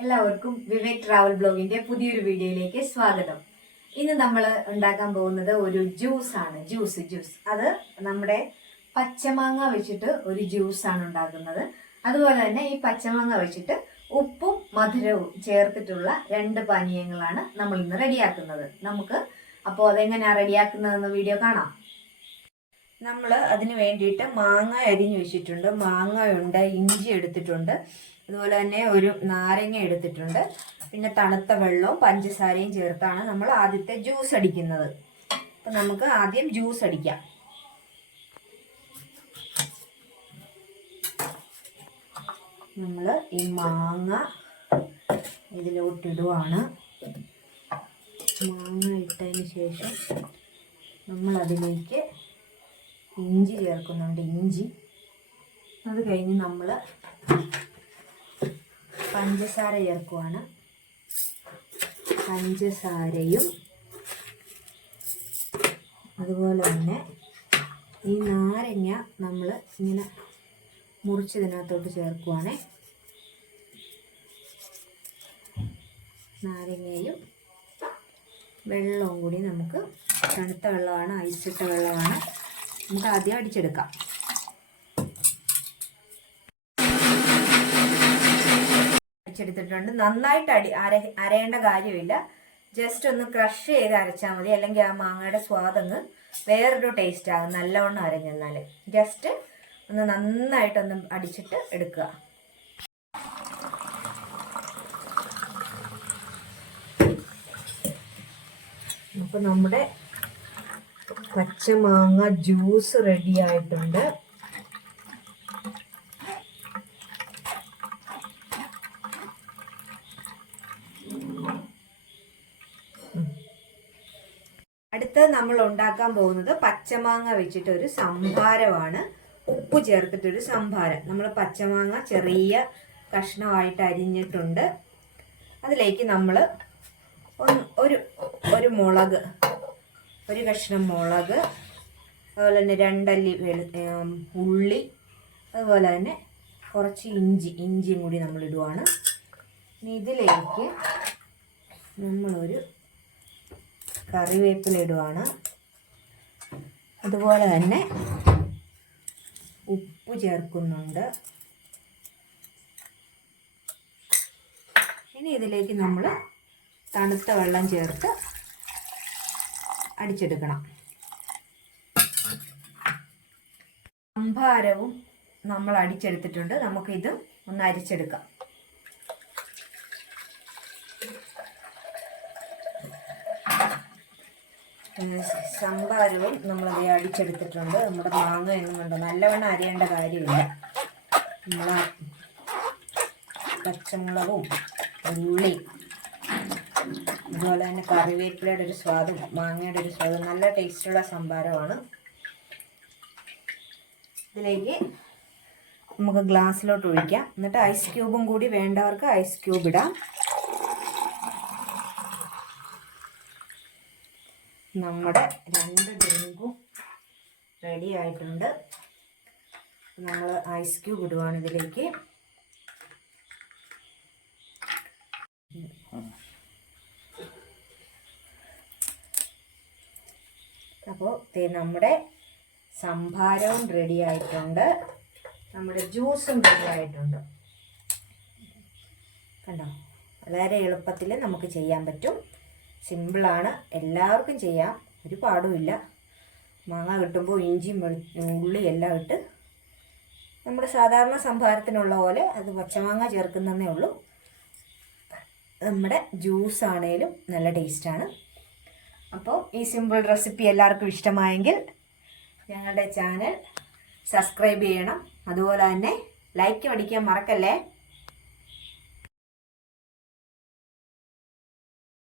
എല്ലാവർക്കും വിവേക് ട്രാവൽ ബ്ലോഗിന്റെ പുതിയൊരു വീഡിയോയിലേക്ക് സ്വാഗതം. ഇന്ന് നമ്മൾ ഉണ്ടാക്കാൻ പോകുന്നത് ഒരു ജ്യൂസാണ്. ജ്യൂസ് അത് നമ്മുടെ പച്ചമാങ്ങ വെച്ചിട്ട് ഒരു ജ്യൂസാണ് ഉണ്ടാക്കുന്നത്. അതുപോലെ തന്നെ ഈ പച്ചമാങ്ങ വെച്ചിട്ട് ഉപ്പും മധുരവും ചേർത്തിട്ടുള്ള 2 പാനീയങ്ങളാണ് നമ്മൾ ഇന്ന് റെഡിയാക്കുന്നത്. അപ്പോൾ അതെങ്ങനെയാണ് റെഡിയാക്കുന്നതെന്ന് വീഡിയോ കാണാം. നമ്മൾ അതിന് വേണ്ടിയിട്ട് മാങ്ങ അരിഞ്ഞു വെച്ചിട്ടുണ്ട്, മാങ്ങയുണ്ട്, ഇഞ്ചി എടുത്തിട്ടുണ്ട്, അതുപോലെ തന്നെ ഒരു നാരങ്ങ എടുത്തിട്ടുണ്ട്, പിന്നെ തണുത്ത വെള്ളവും പഞ്ചസാരയും ചേർത്താണ് നമ്മൾ ആദ്യത്തെ ജ്യൂസ് അടിക്കുന്നത്. അപ്പം നമുക്ക് ആദ്യം ജ്യൂസ് അടിക്കാം. നമ്മൾ ഈ മാങ്ങ ഇതിലോട്ടിടുവാണ്. മാങ്ങ ഇട്ടതിന് ശേഷം നമ്മൾ അതിലേക്ക് ഇഞ്ചി ചേർക്കുന്നുണ്ട്. ഇഞ്ചി അത് കഴിഞ്ഞ് നമ്മൾ പഞ്ചസാര ചേർക്കുവാണ്. പഞ്ചസാരയും അതുപോലെ തന്നെ ഈ നാരങ്ങ നമ്മൾ ഇങ്ങനെ മുറിച്ചതിനകത്തോട്ട് ചേർക്കുവാണേ. നാരങ്ങയും വെള്ളവും കൂടി നമുക്ക്, തണുത്ത വെള്ളമാണ്, ഐസിട്ട വെള്ളമാണ്, നമുക്ക് ആദ്യം അടിച്ചെടുക്കാം. അടിച്ചെടുത്തിട്ടുണ്ട്. നന്നായിട്ട് അരയേണ്ട കാര്യമില്ല, ജസ്റ്റ് ഒന്ന് ക്രഷ് ചെയ്ത് അരച്ചാൽ മതി. അല്ലെങ്കിൽ ആ മാങ്ങയുടെ സ്വാദങ്ങ് വേറൊരു ടേസ്റ്റ് ആകും നല്ലവണ്ണം അരഞ്ഞെന്നാൽ. ജസ്റ്റ് ഒന്ന് നന്നായിട്ടൊന്ന് അടിച്ചിട്ട് എടുക്കുക. അപ്പോൾ നമ്മുടെ പച്ചമാങ്ങ ജ്യൂസ് റെഡി ആയിട്ടുണ്ട്. അടുത്ത് നമ്മൾ ഉണ്ടാക്കാൻ പോകുന്നത് പച്ചമാങ്ങ വെച്ചിട്ട് ഒരു സംഭാരമാണ്. ഉപ്പ് ചേർത്തിട്ടൊരു സംഭാരം. നമ്മൾ പച്ചമാങ്ങ ചെറിയ കഷ്ണമായിട്ട് അരിഞ്ഞിട്ടുണ്ട്. അതിലേക്ക് നമ്മൾ ഒരു മുളക്, ഒരു കഷ്ണം മുളക്, അതുപോലെ തന്നെ 2 അല്ലി ഉള്ളി, അതുപോലെ തന്നെ കുറച്ച് ഇഞ്ചിയും കൂടി നമ്മൾ ഇടുവാണ്. ഇനി ഇതിലേക്ക് നമ്മളൊരു കറിവേപ്പില ഇടുവാണ്. അതുപോലെ തന്നെ ഉപ്പ് ചേർക്കുന്നുണ്ട്. ഇനി ഇതിലേക്ക് നമ്മൾ തണുത്ത വെള്ളം ചേർത്ത് അടിച്ചെടുക്കണം. സംഭാരവും നമ്മൾ അടിച്ചെടുത്തിട്ടുണ്ട്. നമുക്കിത് ഒന്ന് അരിച്ചെടുക്കാം. സംഭാരവും നമ്മളത് അടിച്ചെടുത്തിട്ടുണ്ട്. നമ്മുടെ മാങ്ങ എന്നുണ്ട്, നല്ലവണ്ണം അരിയേണ്ട കാര്യമില്ല. നമ്മൾ പച്ചമുളകും ഉള്ളി, അതുപോലെ തന്നെ കറിവേപ്പിലയുടെ ഒരു സ്വാദും മാങ്ങയുടെ ഒരു സ്വാദും, നല്ല ടേസ്റ്റുള്ള സംഭാരമാണ്. ഇതിലേക്ക് നമുക്ക് ഗ്ലാസ്സിലോട്ട് ഒഴിക്കാം. എന്നിട്ട് ഐസ് ക്യൂബും കൂടി വേണ്ടവർക്ക് ഐസ് ക്യൂബ് ഇടാം. നമ്മുടെ 2 ഡ്രിങ്കും റെഡി ആയിട്ടുണ്ട്. നമ്മൾ ഐസ് ക്യൂബ് ഇടുവാണ് ഇതിലേക്ക്. അപ്പോൾ നമ്മുടെ സംഭാരവും റെഡി ആയിട്ടുണ്ട്, നമ്മുടെ ജ്യൂസും റെഡി ആയിട്ടുണ്ട്. കണ്ടോ, വളരെ എളുപ്പത്തിൽ നമുക്ക് ചെയ്യാൻ പറ്റും. സിമ്പിളാണ്, എല്ലാവർക്കും ചെയ്യാം, ഒരു പാടുമില്ല. മാങ്ങ കിട്ടുമ്പോൾ ഇഞ്ചിയും ഉള്ളി എല്ലാം ഇട്ട് നമ്മുടെ സാധാരണ സംഭാരത്തിനുള്ള പോലെ അത് പച്ചമാങ്ങ ചേർക്കുന്നതേ ഉള്ളൂ. നമ്മുടെ ജ്യൂസ് ആണേലും നല്ല ടേസ്റ്റാണ്. അപ്പോൾ ഈ സിമ്പിൾ റെസിപ്പി എല്ലാവർക്കും ഇഷ്ടമായെങ്കിൽ ഞങ്ങളുടെ ചാനൽ സബ്സ്ക്രൈബ് ചെയ്യണം. അതുപോലെ തന്നെ ലൈക്ക് അടിക്കാൻ മറക്കല്ലേ.